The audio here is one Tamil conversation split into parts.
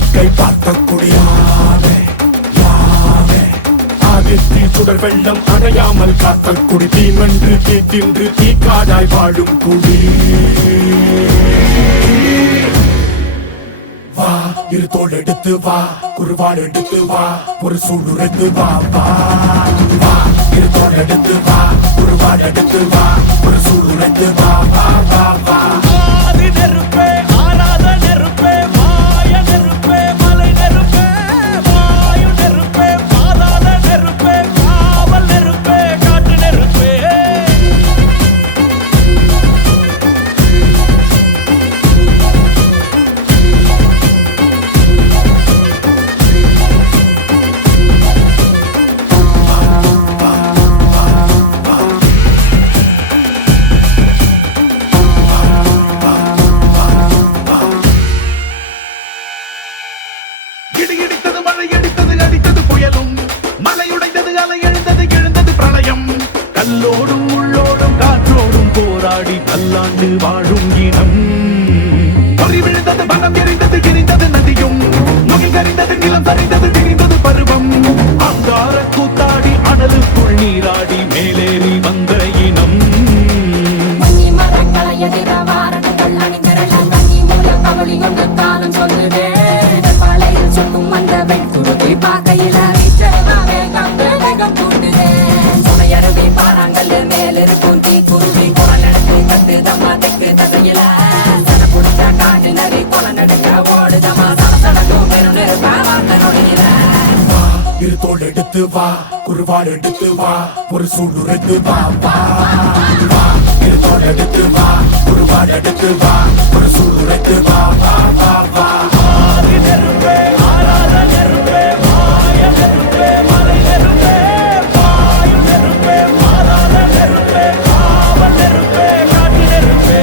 வேட்கை பார்த்த குடியானே ஆதித்தில் சுடர் வெள்ளம் அடையாமல் காத்த குடி தீமென்று தீத்தின்று தீக்காடாய் வாழும் குடி வா இரு தோள் எடுத்து வா குருவாள் எடுத்து வா ஒரு சூடுரைத்து வா வா வா இரு தோள் எடுத்து வா குருவாள் எடுத்து வா ஒரு சூடுரைத்து வா வா வா வா நெருப்பே ஆராத நெருப்பே மாய நெருப்பே மலை நெருப்பே வாயு நெருப்பே பாதாள நெருப்பே காவல் நெருப்பே காட்டு நெருப்பே இடித்தது மழை அடித்தது அடித்தது புயலும் மலையுடைந்தது அலை எழுந்தது எழுந்தது பிரளயம் கல்லோடும் உள்ளோடும் காற்றோடும் போராடி பல்லாண்டு வாழும் இனம் பொறி விழுந்தது மனம் எரிந்தது எரிந்தது நதியும் முகில் கரிந்தது நிலம் சரிந்தது திரிந்தது பருவம் அங்கார கூத்தாடி அனலுக்குள் நீராடி மேலேறி வந்த இனம் மரங்களை எதிர வாரங்கள் அணிந்திரள கண்ணி மூலம் கவலி கொண்டு காலம் சொல்லுதே பழையில் சுக்கும் அந்த வெண்குருதி பார்க்கையில வேகம் கூட்டுதே சுமையருவி பாறாங்கல் மேலிருக்கும் தீ குருவி குரல் எடுத்து கத்து தம்மா தெக்கு தசையில சன புடிச்ச காட்டு நரி கொலை நடுங்க ஓடுதமா சடசடக்கும் பெரும் நெருப்ப வார்த்தை நொடியில இரு தோள் எடுத்து வா குருவாள் எடுத்து வா ஒரு சூடுரைத்து வா வா வா இரு தோள் எடுத்து வா குருவாள் எடுத்து வா ஒரு சூடுரைத்து வா வா வா வா நெருப்பே ஆராத நெருப்பே மாய நெருப்பே மலை நெருப்பே வாயு நெருப்பே பாதாள நெருப்பே காவல் நெருப்பே காட்டு நெருப்பே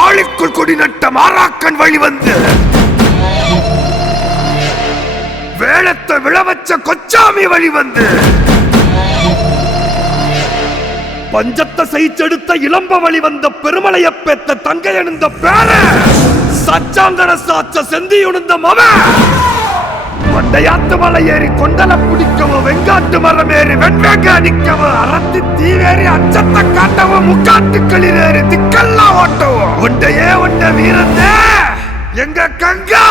ஆளுக்குள் கொடி நட்ட மாறாக்கன் வழி வந்து வேளத்தை விழவச்ச கொச்சாமி வழி வந்து பஞ்சத்தை செய்ச்செடுத்த இளம்ப வழி வந்த பெருமலைய பெத்த தங்கை அணிந்த பேர சச்சாங்கர சாச்ச செந்தியுணுந்த மவ கொண்டையாத்து மலை ஏறி கொண்டல பிடிக்கவும் வெங்காட்டு மரம் ஏறி வெண்வேங்க அடிக்கவும் அறத்தி தீவேறி அச்சத்தை காட்டவும் முக்காட்டுக்களில் ஏறி திக்கெல்லாம் ஓட்டவும் உண்டையே உண்ட வீரந்தே எங்க கங்கா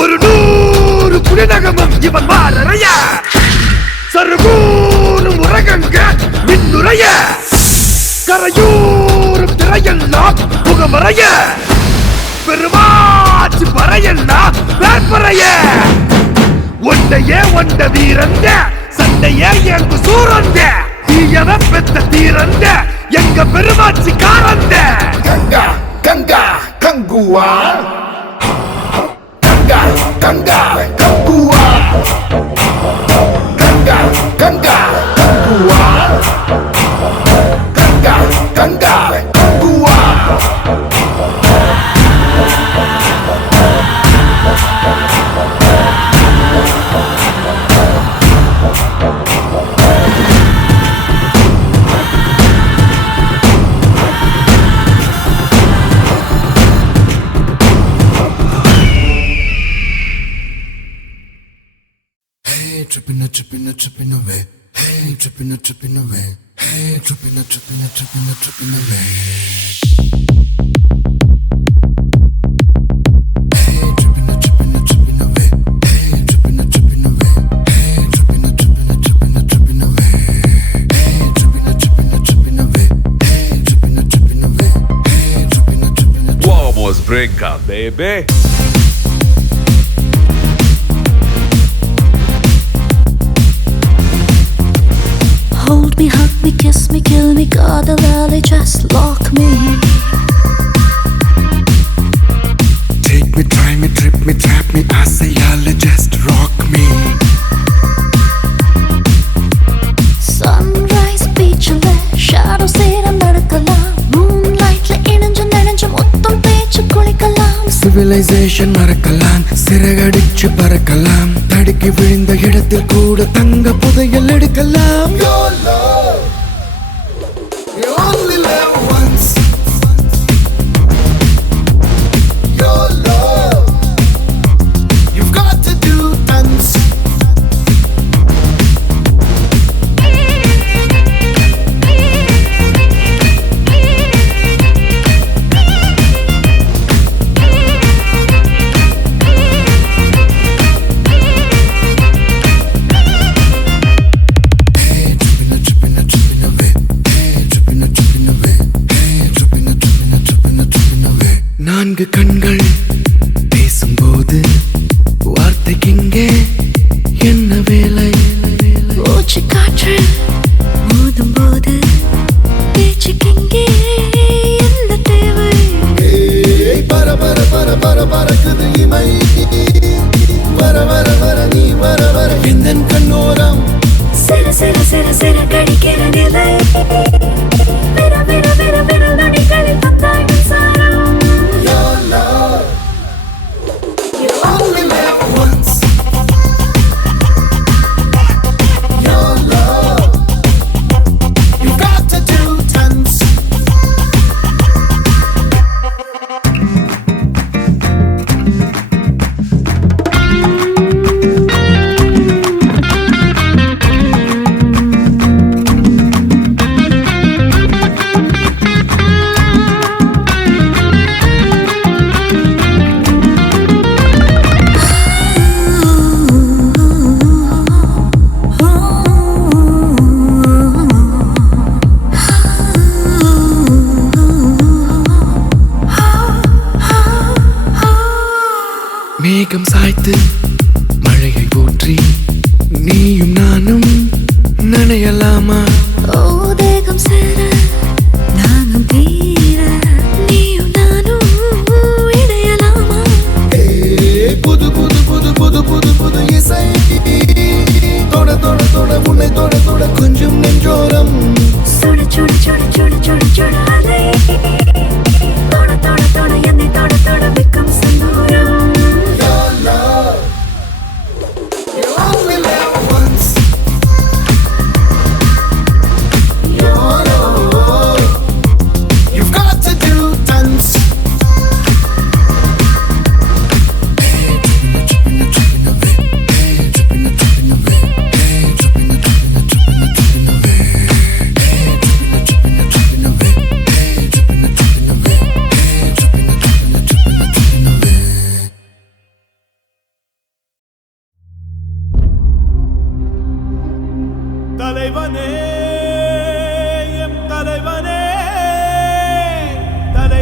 ஒரு 100 புலிநகமும் இவன் மாறறைய சருகூர் முகமறைய பெருமாச்சு பறையன்னா வேற்பறைய ஒண்டையே ஒண்ட வீரந்த சண்டையே எங்க சூரந்த தீயவ பெத்த தீரந்த எங்க பெருமாச்சி காரந்த Ganga Ganga Kanguva Ganga Ganga Kanguva Ganga Ganga Kanguva Ganga Ganga Kanguva Tripping away. Hey, tripping away. Hey, tripping away. Hey, tripping away. Hey, tripping away. Hey, tripping away. Hey, tripping away. Hey, tripping away. Hey, tripping away. Vamos brincar, baby. Hold me, hug me, kiss me, kill me, God, the valley, just lock me. Take me, try me, trip me, trap me, I say y'all just rock me. Sunrise, beach, shadows, சேரம் நடக்கலாம். Moonlightல இணைஞ்சு மொத்தம் தேய்ச்சு குளிக்கலாம். Civilization மறக்கலாம், சிறகடிச்சு பறக்கலாம், தடுக்கி விழுந்த இடத்தில் கூட தங்க புதையல் எடுக்கலாம். Your love, you only live once. Your love, you've got to do tons. நான்கு கண்கள் பேசும்போது வார்த்தைக்கிங்கே என்ன வேலை? மூச்சு காற்று மோதும் போது பேச்சுக்கிங்கே என்ன தேவை? பர பர பர பர பறக்குது இமை, வர வர வர நீ வர வர எந்தன் கண்ணோரம் சிற கடிக்கிற நிலை. விர நொடிகளில் தந்தாய் மின்சாரம். Your love, you only live once. Your love, you've got to do tons. மேகம் சாய்த்து மழையை ஊற்றி நீயும் நானும் நனையலாமா? ஓ தேகம் சேர நானும் தீர நீயும் நானும் இணையலாமா? புது புது புது புது புது புது இசை தொட தொட தொட உன்னை தொட தொட கொஞ்சம் நெஞ்சோரம் சுட சுட சுட சுட சுட சுட அலை. தொட தொட தொட என்னை தொட தொட விக்கும் சந்தோரம். Your love, you only live once. Your love, you've got to do tons. Hey, tripping away. Hey, tripping away. Hey, tripping away. Hey, tripping away. Hey, tripping away. Hey, tripping away. தலைவனே எம் தலைவனே, தலை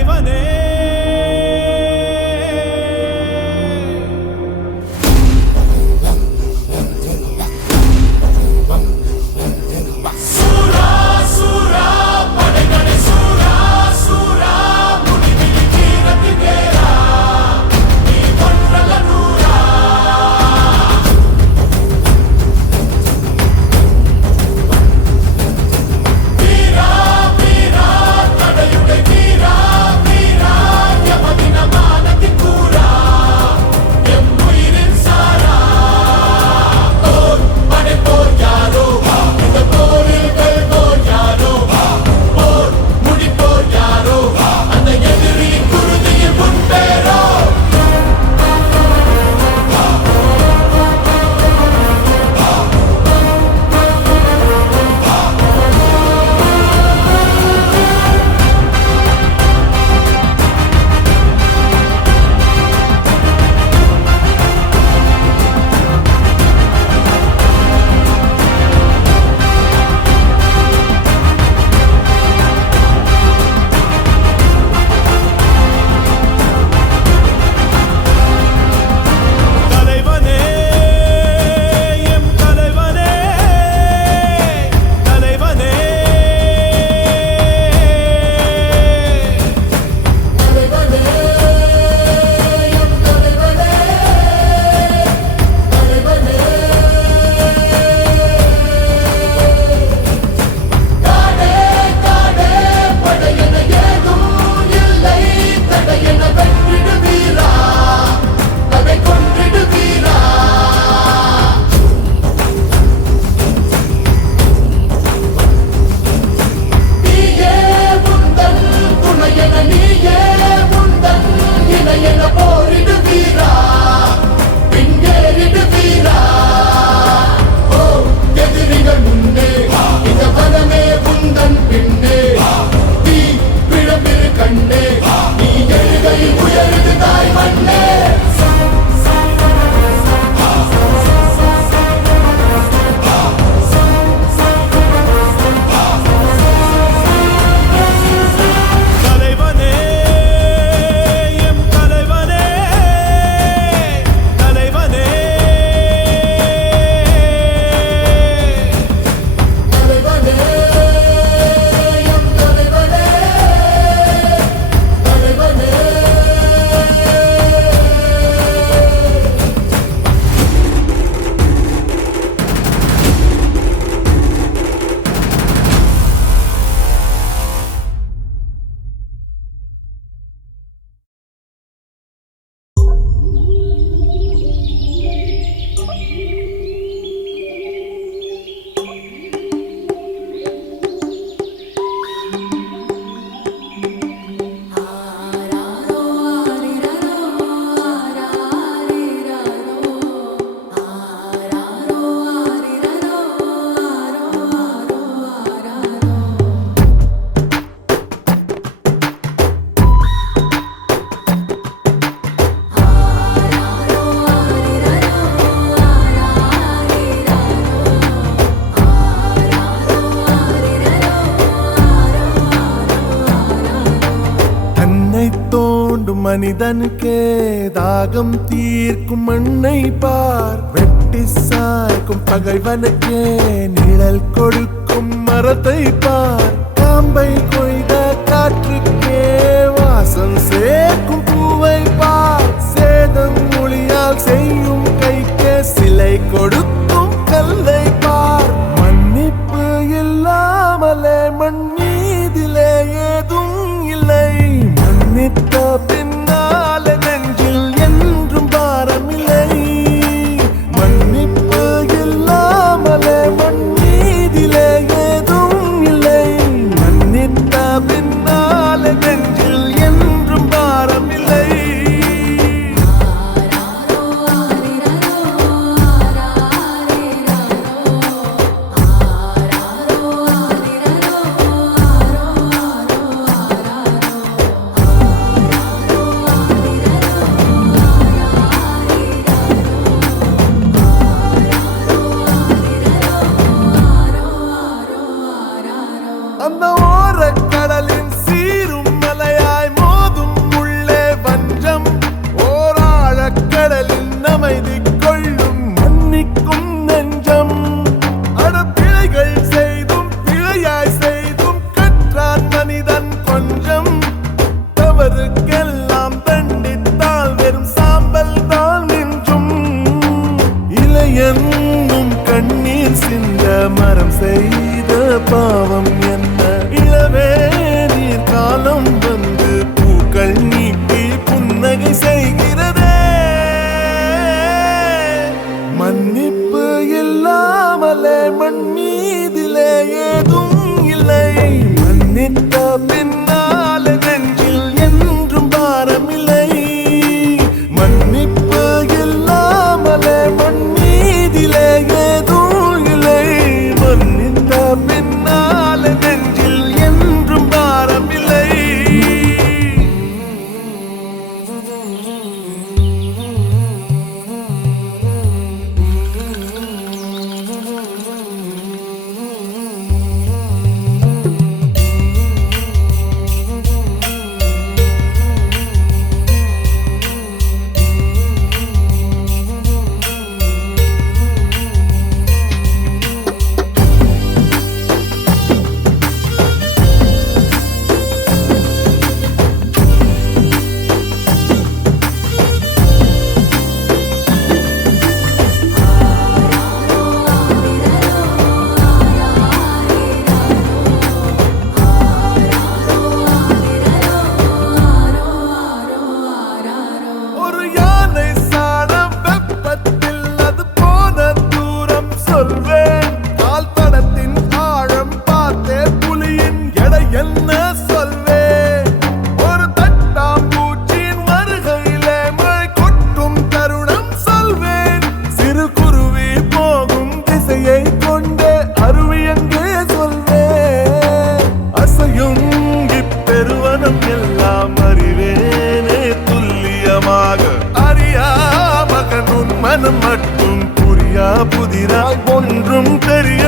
மனிதனுக்கே தாகம் தீர்க்கும் மண்ணை பார், வெட்டி சாய்க்கும் பகைவனுக்கே நிழல் கொடுக்கும் மரத்தை பார், காம்பை கொய்த காற்றுக்கே வாசம் சேர்க்கும் பூவை பார், சேதம் மொழியால் செய்யும் கைக்கே சிலை கொடுக்கும் கல்லை பார். மன்னிப்பு இல்லாமலே மண் மீதிலே ஏதும் இல்லை, மன்னித்த பின்னாலே நெஞ்சில் என்றும் பாரமில்லை. மன்னிப்பு இல்லாமலே மண் மீதிலே ஏதும் இல்லை, மன்னித்த பின்னாலே நெஞ்சில் என்றும் பாரமில்லை. அந்த ஓரக்கடலின் சீரும் மலையாய் மோதும் உள்ளே வஞ்சம், ஓராழக்கடலின் அமைதி கொள்ளும் மன்னிக்கும் நெஞ்சம். அடப்பிழைகள் செய்தும் பிழையாய் செய்தும் கற்றான் மனிதன் கொஞ்சம், தவறுக்கெல்லாம் தண்டித்தால் வெறும் சாம்பல் தான் நின்றும். இளையன்னும் கண்ணீர் சிந்த மரம் செய்த பாவம் என்ன, இளவே நீர் காலம் வந்து பூக்கள் நீட்டி புன்னகை செய்கிறதே. மன்னிப்பு இல்லாமலே மண் மீதிலே ஏதும் இல்லை, மன்னித்த பின்னாலே நெஞ்சில் என்றும் பாரமில்லை. மன்னிப்பு இல்லாமலே மண் மீதிலே ஏதும் இல்லை, மன்னித்த பின்னாலே நெஞ்சில் என்றும் பாரமில்லை. ஒரு யானை சாணம் வெப்பத்தில் அது போன தூரம் சொல்வேன், கால் தடத்தின் ஆழம் பார்த்தே புலியின் எடை என்ன சொல்வேன். ஒரு தட்டாம்பூச்சியின் வருகையிலே மழை கொட்டும் தருணம் சொல்வேன், சிறு குருவி போகும் திசையை கொண்டே அருவி எங்கே சொல்வேன். அசையும் இப்பெருவனம் எல்லாம் அறிவேனே துல்லியமாக, அறியா மகன் உன் மனம் மட்டும் புரியா புதிராய் ஒன்றும் தெரிய